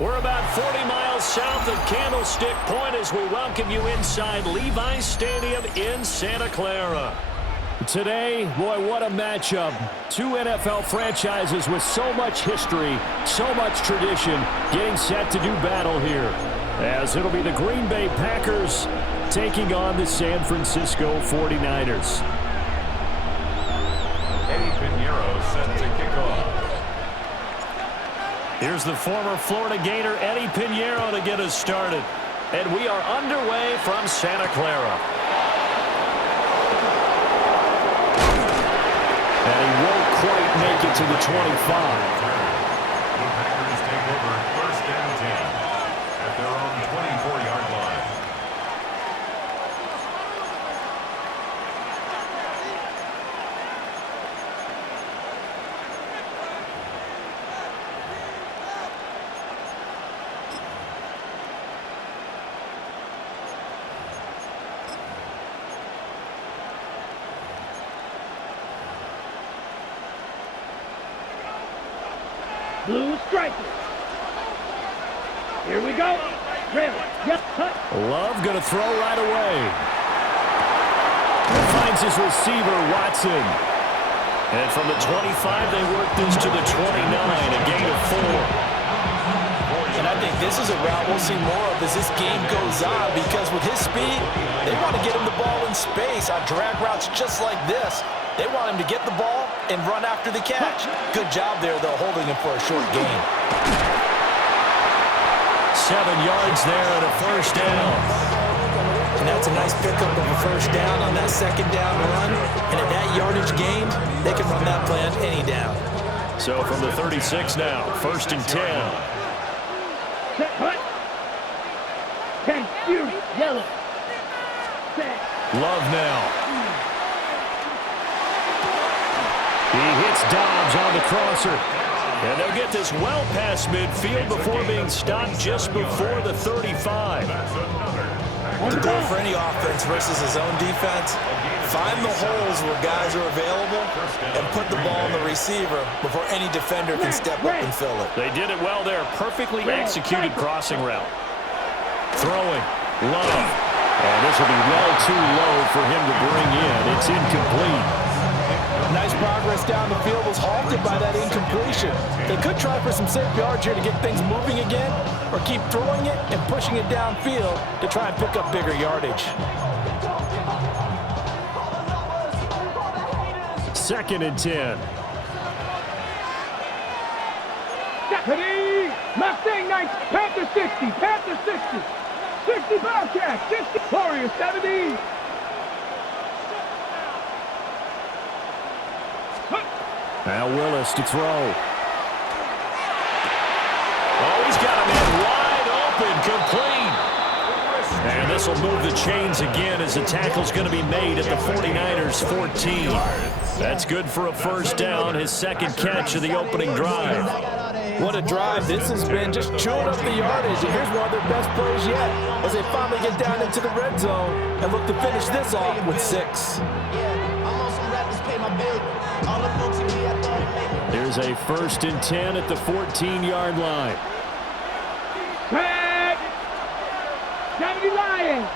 We're about 40 miles south of Candlestick Point as we welcome you inside Levi's Stadium in Santa Clara. Today, boy, what a matchup. Two NFL franchises with so much history, so much tradition, getting set to do battle here. As it'll be the Green Bay Packers taking on the San Francisco 49ers. Eddie Pinheiro set to kick off. Here's the former Florida Gator Eddie Pinheiro to get us started. And we are underway from Santa Clara. And he won't quite make it to the 25. The Packers take over 1st and 10 at their own 24-yard line. Blue strikers. Here we go. Ready. Yep. Cut. Love going to throw right away. Finds his receiver, Watson. And from the 25, they work this to the 29, a gain of 4. And I think this is a route we'll see more of as this game goes on, because with his speed, they want to get him the ball in space on drag routes just like this. They want him to get the ball and run after the catch. Good job there, though, holding him for a short gain. 7 yards there and a first down. And that's a nice pickup of a first down on that second down run. And at that yardage gain, they can run that play on any down. So from the 36 now, 1st and 10. Set. Cut. 10. Fury. Yellow. Set. Love now. He hits Dobbs on the crosser. And they'll get this well past midfield before being stopped just before the 35. The goal for any offense versus his own defense, find the holes where guys are available and put the ball on the receiver before any defender can step up and fill it. They did it well there. Perfectly executed crossing route. Throwing. Love. And this will be well too low for him to bring in. It's incomplete. Nice progress down the field was halted by that incompletion. They could try for some safe yards here to get things moving again, or keep throwing it and pushing it downfield to try and pick up bigger yardage. 2nd and 10. Deputy! Mustang 90. Panther 60. Panther 60. 60 Bobcat. 60. Warrior 70. Now Willis to throw. Oh, he's got him in wide open, complete. And this will move the chains again as the tackle's going to be made at the 49ers 14. That's good for a first down, his 2nd catch of the opening drive. What a drive. This has been just chewing up the yardage, and here's one of their best plays yet as they finally get down into the red zone and look to finish this off with 6. Here's a 1st and 10 at the 14-yard line. Red. 70 Lions.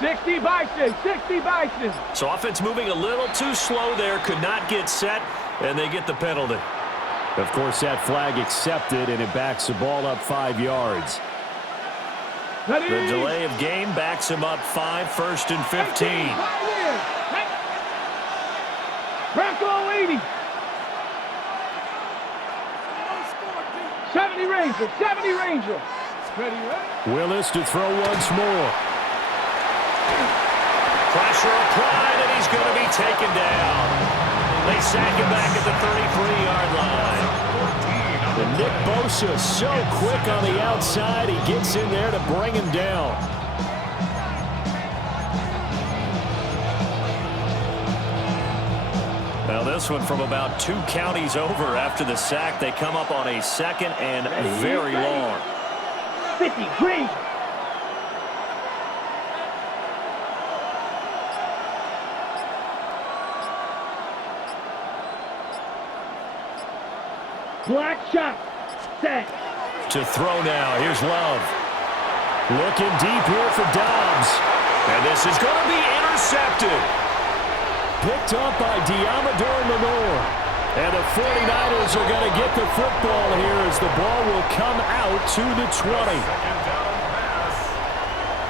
$60 Bison. 60 Bison. So offense moving a little too slow there, could not get set, and they get the penalty. Of course, that flag accepted, and it backs the ball up 5 yards. Ready. The delay of game backs him up 5, 1st and 15. Bronco 80. 70 Ranger. 70 Ranger. Ready, ready. Willis to throw once more. Pressure applied, and he's going to be taken down. They sack him back at the 33-yard line. And Nick Bosa so quick on the outside, he gets in there to bring him down. Now this one from about 2 counties over after the sack. They come up on a 2nd and very long. 50 Green. Black shot. Set. To throw now. Here's Love. Looking deep here for Dobbs. And this is going to be intercepted. Picked up by Diamador Lenore. And the 49ers are going to get the football here as the ball will come out to the 20.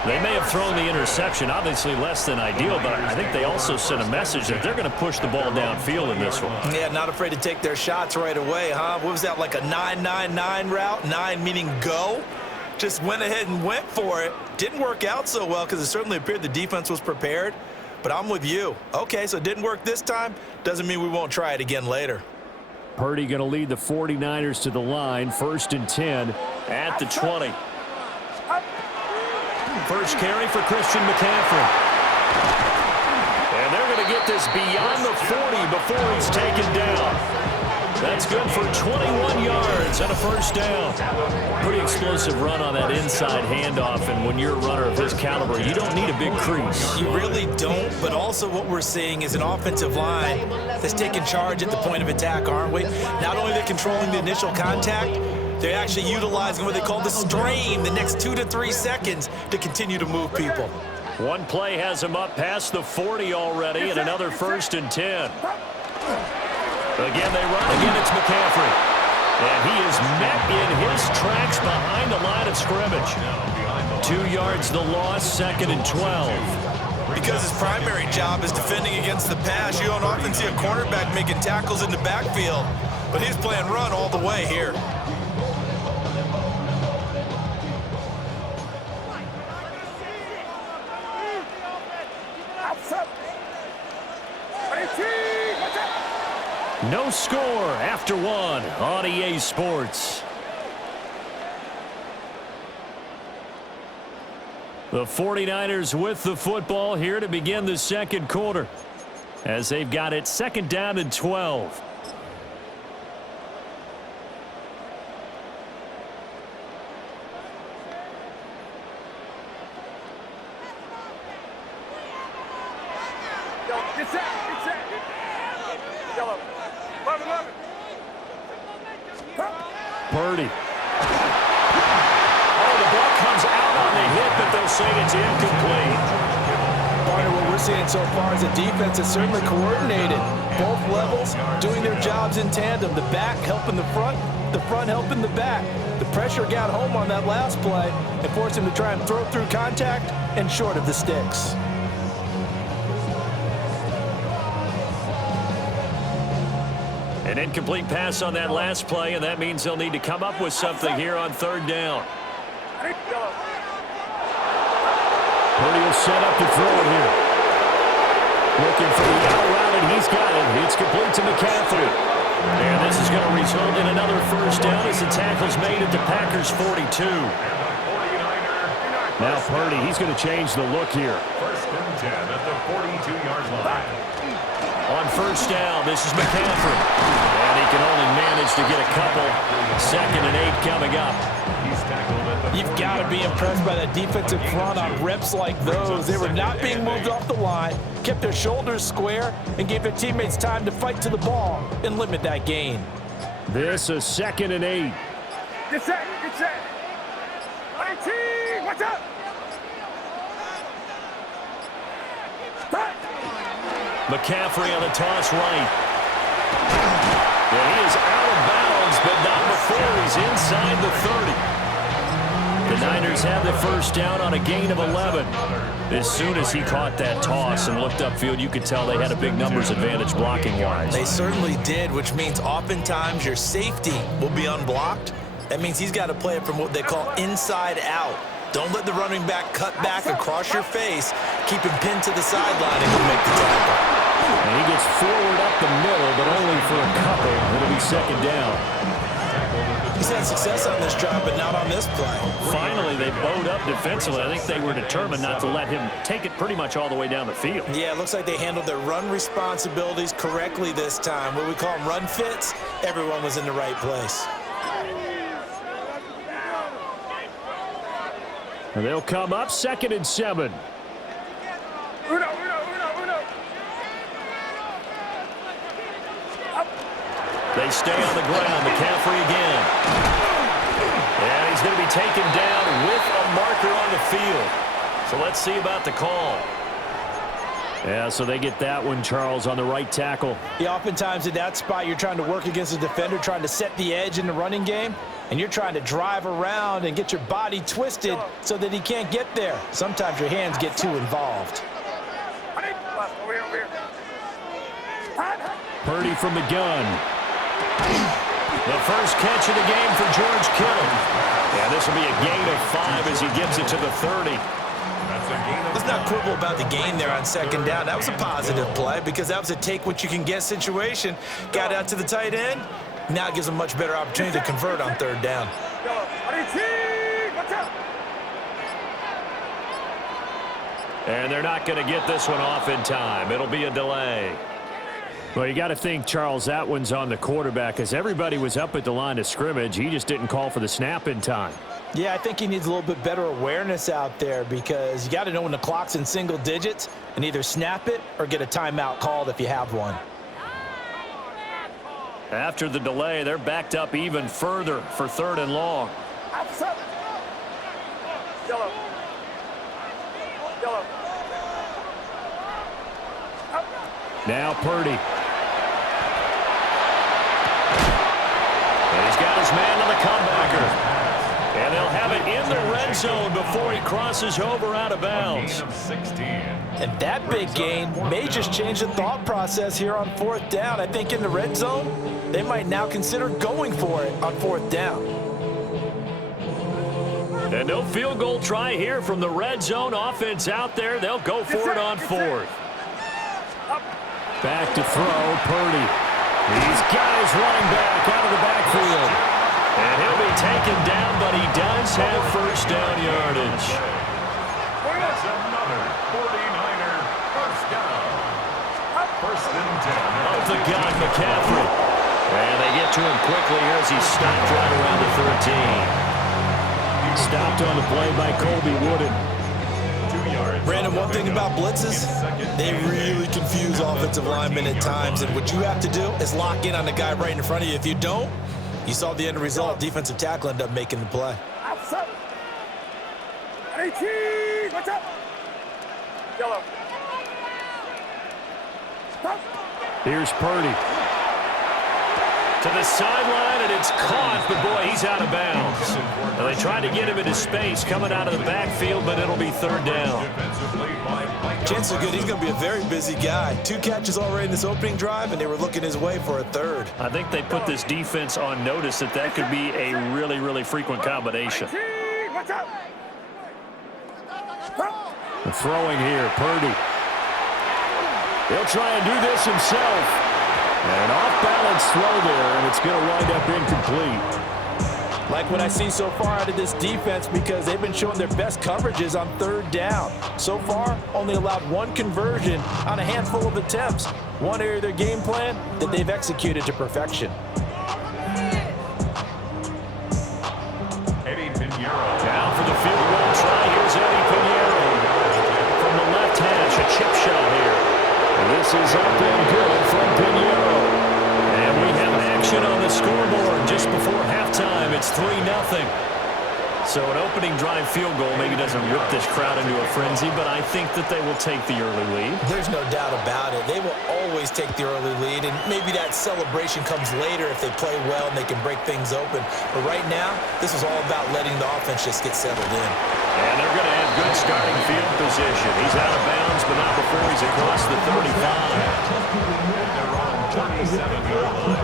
They may have thrown the interception, obviously less than ideal, but I think they also sent a message that they're going to push the ball downfield in this one. Yeah, not afraid to take their shots right away, huh? What was that, like a 9-9-9 route? 9 meaning go? Just went ahead and went for it. Didn't work out so well because it certainly appeared the defense was prepared. But I'm with you. Okay, so it didn't work this time. Doesn't mean we won't try it again later. Purdy going to lead the 49ers to the line. 1st and 10 at the 20. First carry for Christian McCaffrey. And they're going to get this beyond the 40 before he's taken down. That's good for 21 yards and a first down. Pretty explosive run on that inside handoff, and when you're a runner of his caliber, you don't need a big crease. You really don't, but also what we're seeing is an offensive line that's taking charge at the point of attack, aren't we? Not only are they controlling the initial contact, they're actually utilizing what they call the strain, the next 2 to 3 seconds, to continue to move people. One play has him up past the 40 already, and another 1st and 10. Again, they run. Again, it's McCaffrey. And he is met in his tracks behind the line of scrimmage. 2 yards the loss, 2nd and 12. Because his primary job is defending against the pass, you don't often see a cornerback making tackles in the backfield. But he's playing run all the way here. No score after 1 on EA Sports. The 49ers with the football here to begin the second quarter, as they've got it 2nd down and 12. Purdy. Oh, the ball comes out on the hit, but they'll say it's incomplete. Partner, what we're seeing so far is a defense that's certainly coordinated. Both levels doing their jobs in tandem. The back helping the front helping the back. The pressure got home on that last play and forced him to try and throw through contact and short of the sticks. An incomplete pass on that last play, and that means they'll need to come up with something here on 3rd down. Purdy will set up to throw it here. Looking for the out route, and he's got it. It's complete to McCaffrey. And this is going to result in another first down as the tackle's made at the Packers' 42. Now Purdy, he's going to change the look here. 1st and 10 at the 42-yard line. On 1st down, this is McCaffrey. And he can only manage to get a couple. 2nd and 8 coming up. You've got to be impressed by that defensive front on reps like those. They were not being moved off the line, kept their shoulders square, and gave their teammates time to fight to the ball and limit that gain. This is 2nd and 8. Get set. Get set. 19. Watch out. McCaffrey on the toss right. Yeah, he is out of bounds, but not before he's inside the 30. The Niners have the first down on a gain of 11. As soon as he caught that toss and looked upfield, you could tell they had a big numbers advantage blocking-wise. They certainly did, which means oftentimes your safety will be unblocked. That means he's got to play it from what they call inside out. Don't let the running back cut back across your face. Keep him pinned to the sideline and he'll make the tackle. And he gets forward up the middle, but only for a couple. It'll be 2nd down. He's had success on this drive, but not on this play. Finally, they bowed up defensively. I think they were determined not to let him take it pretty much all the way down the field. Yeah, it looks like they handled their run responsibilities correctly this time. What we call them run fits, everyone was in the right place. And they'll come up 2nd and 7. They stay on the ground. McCaffrey again. And he's going to be taken down with a marker on the field. So let's see about the call. Yeah, so they get that one, Charles, on the right tackle. Yeah, oftentimes in that spot, you're trying to work against a defender, trying to set the edge in the running game, and you're trying to drive around and get your body twisted so that he can't get there. Sometimes your hands get too involved. Purdy from the gun. The first catch of the game for George Kittle. Yeah, this will be a gain of 5 as he gets it to the 30. Let's not quibble about the gain there on second down. That was a positive play because that was a take-what-you-can-get situation. Got out to the tight end. Now it gives them much better opportunity to convert on third down. And they're not going to get this one off in time. It'll be a delay. Well, you got to think, Charles, that one's on the quarterback as everybody was up at the line of scrimmage. He just didn't call for the snap in time. Yeah, I think he needs a little bit better awareness out there because you got to know when the clock's in single digits and either snap it or get a timeout called if you have one. After the delay, they're backed up even further for 3rd and long. Now Purdy. And he's got his man on the comebacker. And they'll have it in the red zone before he crosses over out of bounds. And that big gain may just change the thought process here on 4th down. I think in the red zone, they might now consider going for it on 4th down. And no field goal try here from the red zone offense out there. They'll go for it on 4th. Back to throw, Purdy. He's got his running back out of the backfield. And he'll be taken down, but he does have first down yardage. That's another 49er first down. First and 10. Up the gun, McCaffrey. And they get to him quickly here as he's stopped right around the 13. Stopped on the play by Colby Wooden. Brandon, one thing about blitzes, they really confuse offensive linemen at times, and what you have to do is lock in on the guy right in front of you. If you don't, you saw the end result. Defensive tackle ended up making the play. Here's Purdy. To the sideline, and it's caught, but boy, he's out of bounds. Now they tried to get him into space coming out of the backfield, but it'll be 3rd down. Chances are good he's going to be a very busy guy. 2 catches already in this opening drive, and they were looking his way for a 3rd. I think they put this defense on notice that that could be a really, really frequent combination. The throwing here, Purdy. He'll try and do this himself. And an off-balance throw there, and it's going to wind up incomplete. Like what I see so far out of this defense because they've been showing their best coverages on 3rd down. So far, only allowed 1 conversion on a handful of attempts. One area of their game plan that they've executed to perfection. Eddie Pinheiro. Down for the field goal try. Here's Eddie Pinheiro. From the left hash, a chip shot here. And this is up and good from Pinheiro. And we have action on the scoreboard just before halftime. It's 3-0. So an opening drive field goal maybe doesn't rip this crowd into a frenzy, but I think that they will take the early lead. There's no doubt about it. They will always take the early lead, and maybe that celebration comes later if they play well and they can break things open. But right now, this is all about letting the offense just get settled in. And they're going to have good starting field position. He's out of bounds, but not before he's across the 35. They're on 37-yard line.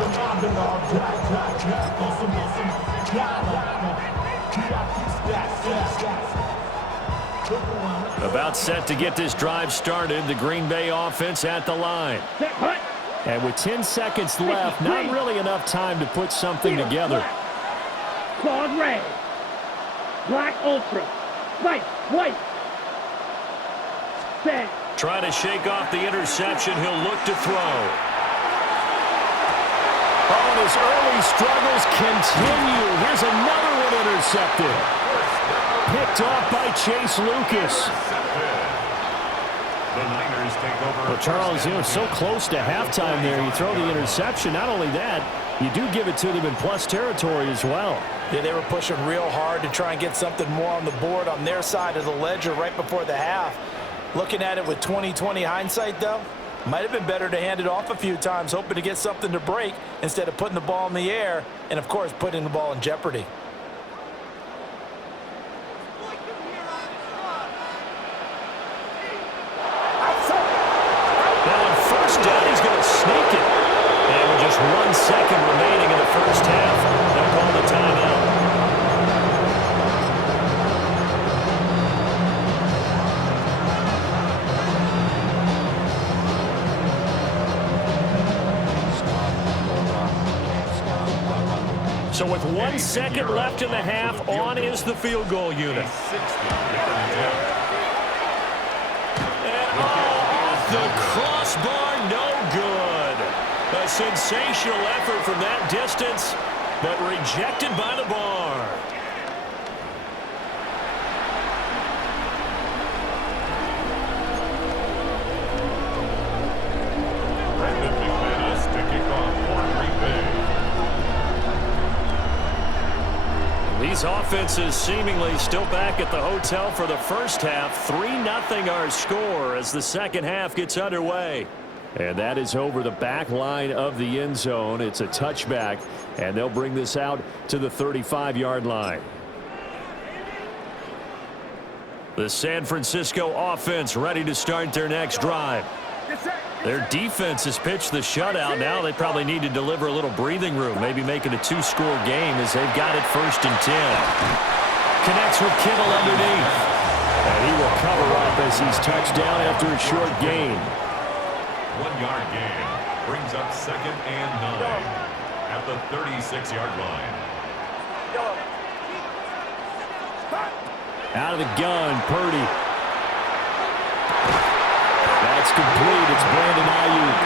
About set to get this drive started, the Green Bay offense at the line. And with 10 seconds left, not really enough time to put something together. Claude red. Black ultra. White. White. Set. Trying to shake off the interception. He'll look to throw. Oh, and his early struggles continue. Here's another one intercepted. Picked off by Chase Lucas. The Niners take over. Well, Charles, so close to halftime there. You throw the interception. Not only that, you do give it to them in plus territory as well. Yeah, they were pushing real hard to try and get something more on the board on their side of the ledger right before the half. Looking at it with 20/20 hindsight, though, might have been better to hand it off a few times, hoping to get something to break instead of putting the ball in the air and, of course, putting the ball in jeopardy. Now on first down, he's going to sneak it. And with just 1 second remaining in the first half, they'll call the timeout. So with 1 second left in the half, on is the field goal unit. And off the crossbar, no good. A sensational effort from that distance, but rejected by the bar. These offenses seemingly still back at the hotel for the first half. 3-0 our score as the second half gets underway. And that is over the back line of the end zone. It's a touchback, and they'll bring this out to the 35-yard line. The San Francisco offense ready to start their next drive. Their defense has pitched the shutout. Now they probably need to deliver a little breathing room, maybe make it a 2-score game as they've got it 1st and 10. Connects with Kittle underneath. And he will cover up as he's touched down after a short gain. 1-yard gain brings up 2nd and 9 at the 36-yard line. Out of the gun, Purdy. That's complete. It's Brandon Ayuk.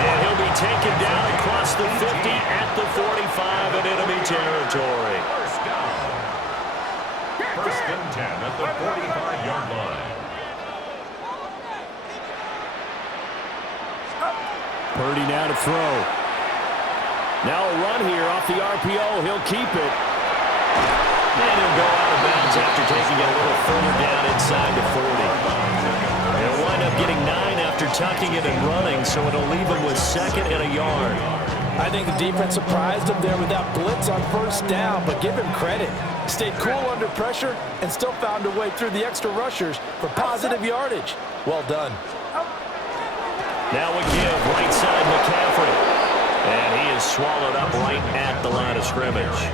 And he'll be taken down across the 50 at the 45 in enemy territory. First down. 1st and 10 at the 45-yard line. Purdy now to throw. Now a run here off the RPO. He'll keep it. And he'll go out of bounds after taking it a little further down inside the 40. He'll wind up getting 9 after tucking it and running, so it'll leave him with 2nd and a yard. I think the defense surprised him there with that blitz on first down, but give him credit. Stayed cool under pressure and still found a way through the extra rushers for positive yardage. Well done. Now we give right side McCaffrey. And he is swallowed up right at the line of scrimmage.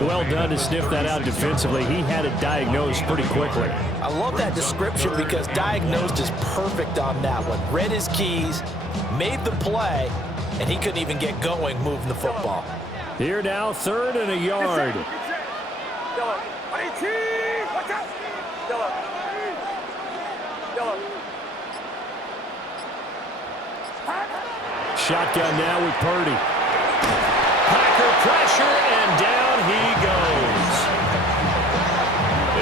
Well done to sniff that out defensively. He had it diagnosed pretty quickly. I love that description because diagnosed is perfect on that one. Read his keys, made the play, and he couldn't even get going moving the football. Here now, 3rd and a yard. Shotgun now with Purdy. Packer pressure, and down he goes.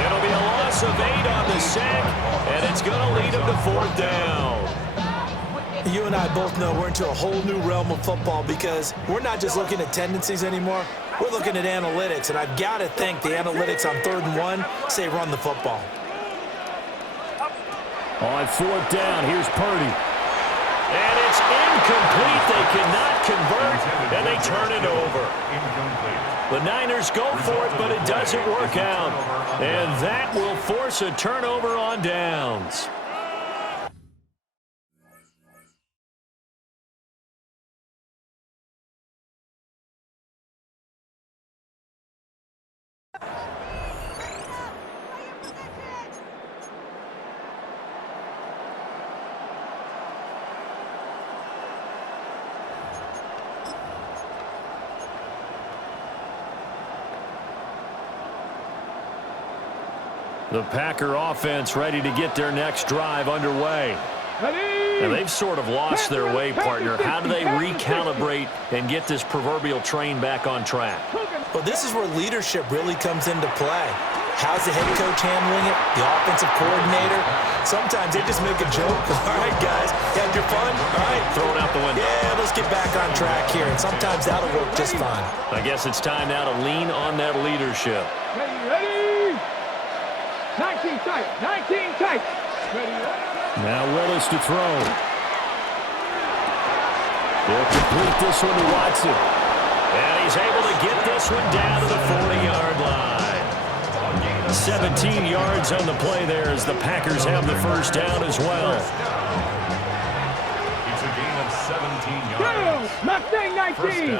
It'll be a loss of 8 on the sack, and it's going to lead him to 4th down. You and I both know we're into a whole new realm of football because we're not just looking at tendencies anymore. We're looking at analytics, and I've got to think the analytics on 3rd and 1 say run the football. On 4th down, here's Purdy. And it's incomplete. They cannot convert, and they turn it over. The Niners go for it, but it doesn't work out. And that will force a turnover on downs. The Packer offense ready to get their next drive underway. And they've sort of lost their way, partner. How do they recalibrate and get this proverbial train back on track? Well, this is where leadership really comes into play. How's the head coach handling it? The offensive coordinator? Sometimes they just make a joke. All right, guys, you had your fun? All right. Throw it out the window. Yeah, let's get back on track here, and sometimes that'll work just fine. I guess it's time now to lean on that leadership. Ready? 19 tight. 19 tight. Ready? Now Willis to throw. He'll complete this one to Watson. And he's able to get this one down to the 40-yard line. 17 yards on the play there as the Packers have the first down as well. It's a gain of 17 yards. Mustang 19.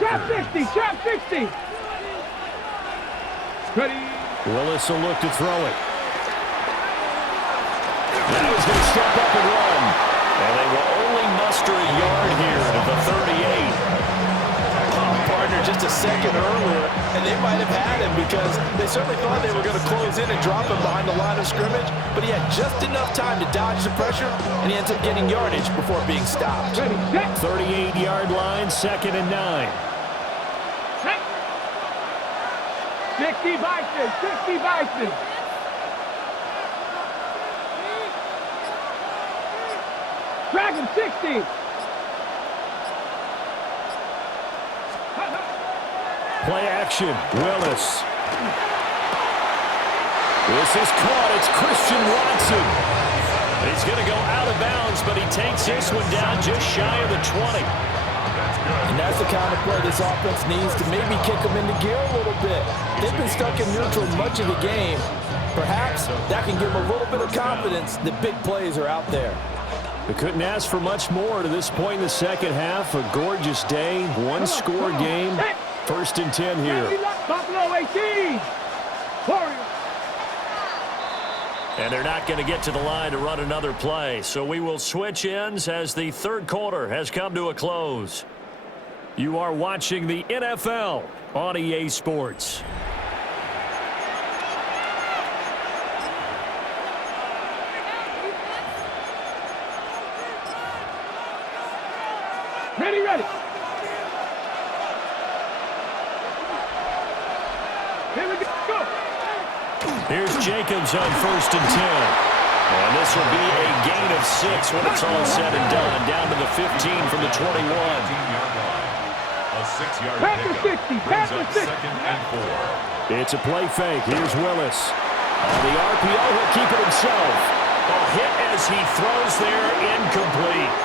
Shot 60. Shot 60. Ready? Willis will look to throw it. Now he's going to step up and run. And they will only muster a yard here to the 38. Partner just a second earlier, and they might have had him because they certainly thought they were going to close in and drop him behind the line of scrimmage, but he had just enough time to dodge the pressure, and he ends up getting yardage before being stopped. 38-yard line, 2nd and 9. 60 Bison. 60 Bison. Dragon 60. Play action, Willis. This is caught. It's Christian Watson. He's going to go out of bounds, but he takes this one down just shy of the 20. And that's the kind of play this offense needs to maybe kick them into gear a little bit. They've been stuck in neutral much of the game. Perhaps that can give them a little bit of confidence that big plays are out there. They couldn't ask for much more to this point in the second half. A gorgeous day, one-score game. 1st and 10 here. Buffalo 18. Warriors. And they're not going to get to the line to run another play. So we will switch ends as the third quarter has come to a close. You are watching the NFL on EA Sports. Ready. Here we go. Here's Jacobs on 1st and 10. And this will be a gain of 6 when it's all said and done. Down to the 15 from the 21. A 6-yard Panther pickup 60. brings Panther up 60. 2nd and 4. It's a play fake. Here's Willis. On the RPO, he'll keep it himself. A hit as he throws there, incomplete.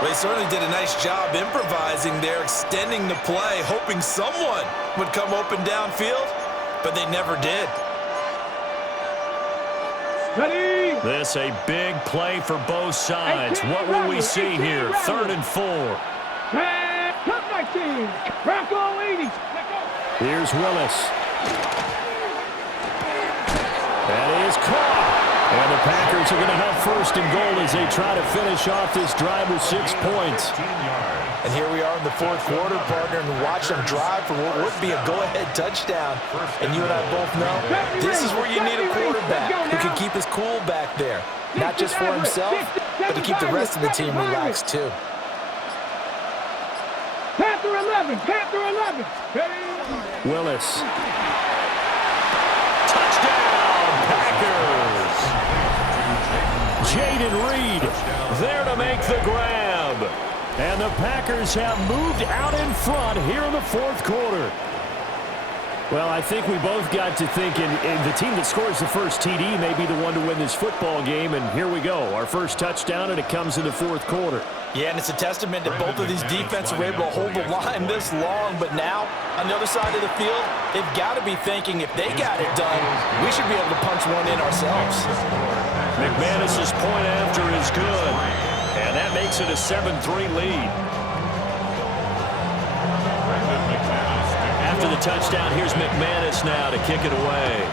Well, they certainly did a nice job improvising there, extending the play, hoping someone would come open downfield, but they never did. Ready. This a big play for both sides. What will we see here? 3rd and 4. Cut 19. Bronco 80. Here's Willis. That is caught. And the Packers are going to have 1st and goal as they try to finish off this drive with 6 points. And here we are in the 4th quarter, partner, and watch them drive for what would be a go-ahead touchdown. And you and I both know this is where you need a quarterback who can keep his cool back there. Not just for himself, but to keep the rest of the team relaxed, too. Panther 11. Panther 11. Ready. Willis. Touchdown, Packers. Jaden Reed there to make the grab. And the Packers have moved out in front here in the 4th quarter. Well, I think we both got to thinking the team that scores the first TD may be the one to win this football game. And here we go. Our first touchdown, and it comes in the 4th quarter. Yeah, and it's a testament that both of these defenses were able to hold the line this long. But now, on the other side of the field, they've got to be thinking if they got it done, we should be able to punch one in ourselves. McManus's point after is good. And that makes it a 7-3 lead. After the touchdown, here's McManus now to kick it away.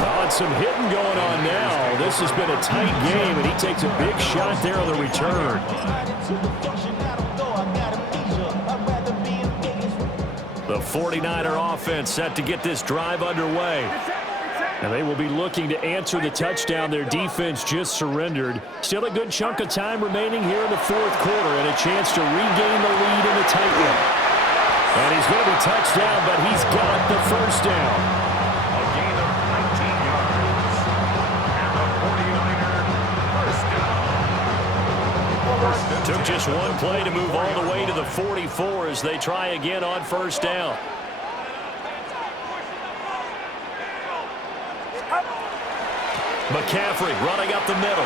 Oh, and some hitting going on now. This has been a tight game, and he takes a big shot there on the return. The 49er offense set to get this drive underway. And they will be looking to answer the touchdown their defense just surrendered. Still a good chunk of time remaining here in the fourth quarter and a chance to regain the lead in a tight one. And he's going to be touched down, but he's got the first down. A gain of 19 yards. And the 49er first down. Took just one play to move all the way to the 44 as they try again on first down. McCaffrey running up the middle.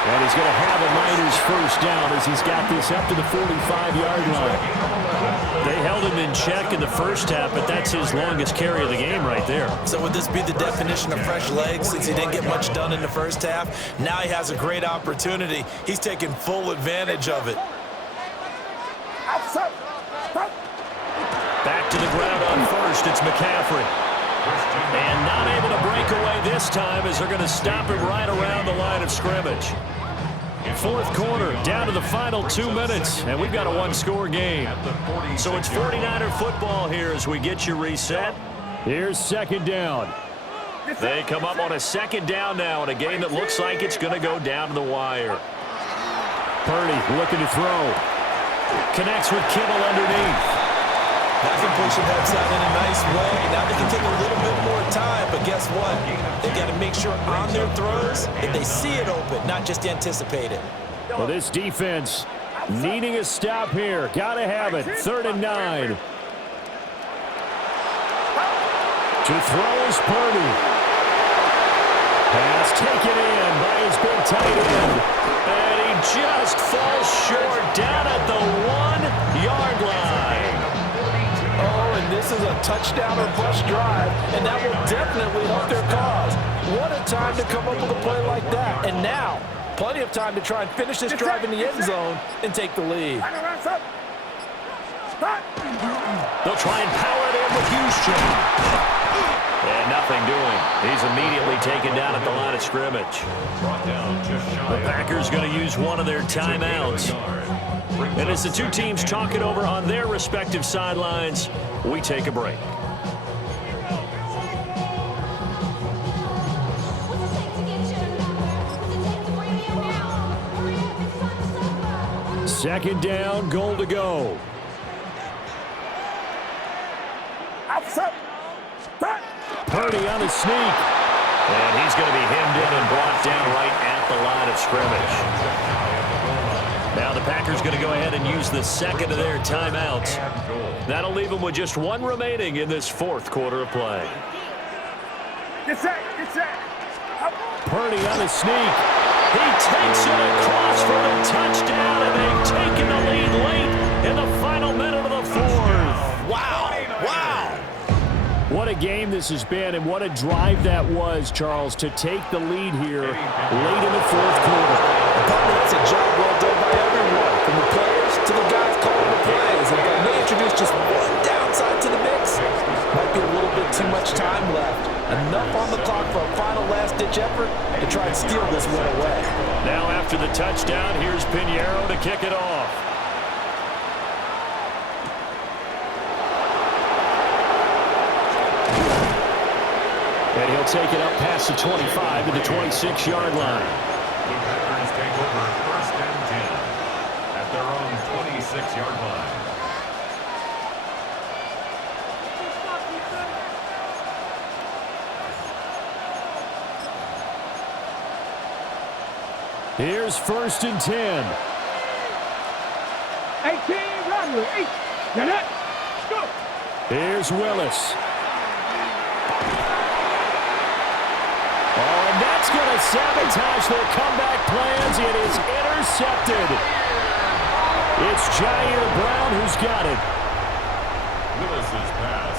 And he's going to have a Niners first down as he's got this up to the 45-yard line. They held him in check in the first half, but that's his longest carry of the game right there. So would this be the definition of fresh legs since he didn't get much done in the first half? Now he has a great opportunity. He's taking full advantage of it. Back to the ground on first. It's McCaffrey. And not able to break away this time as they're going to stop him right around the line of scrimmage. Fourth quarter, down to the final 2 minutes, and we've got a one-score game. So it's 49er football here as we get you reset. Here's second down. They come up on a second down now in a game that looks like it's going to go down to the wire. Purdy looking to throw. Connects with Kittle underneath. That completion helps out in a nice way. Now they can take a little bit more time, but guess what? They got to make sure on their throws that they see it open, not just anticipate it. Well, this defense needing a stop here. Got to have it. 3rd and 9. To throw is Purdy. Pass taken in by his big tight end. And he just falls short down at the 1-yard line. Oh, and this is a touchdown or bust drive, and that will definitely help their cause. What a time to come up with a play like that. And now, plenty of time to try and finish this drive in the end zone and take the lead. They'll try and power it in with Houston. And nothing doing. He's immediately taken down at the line of scrimmage. The Packers going to use one of their timeouts. And as the two teams talk it over on their respective sidelines, we take a break. Second down, goal to go. Purdy on the sneak. And he's going to be hemmed in and brought down right at the line of scrimmage. Now the Packers going to go ahead and use the second of their timeouts. That'll leave them with just one remaining in this fourth quarter of play. Purdy on the sneak. He takes it across for the touchdown, and they've taken the lead late in the final minute of the fourth. Wow. What a game this has been, and what a drive that was, Charles, to take the lead here late in the fourth quarter. That's a job well done by everyone, from the players to the guys calling the plays. And if I may introduce just one downside to the mix, might be a little bit too much time left. Enough on the clock for a final last-ditch effort to try and steal this one away. Now after the touchdown, here's Pinheiro to kick it off. And he'll take it up past the 25 to the 26-yard line. The Packers take over 1st and 10 at their own 26-yard line. Here's 1st and 10. 18, run, 8. Now go. Here's Willis. Oh, and that's going to sabotage their comeback plans. It is intercepted. It's Jair Brown who's got it. Willis's pass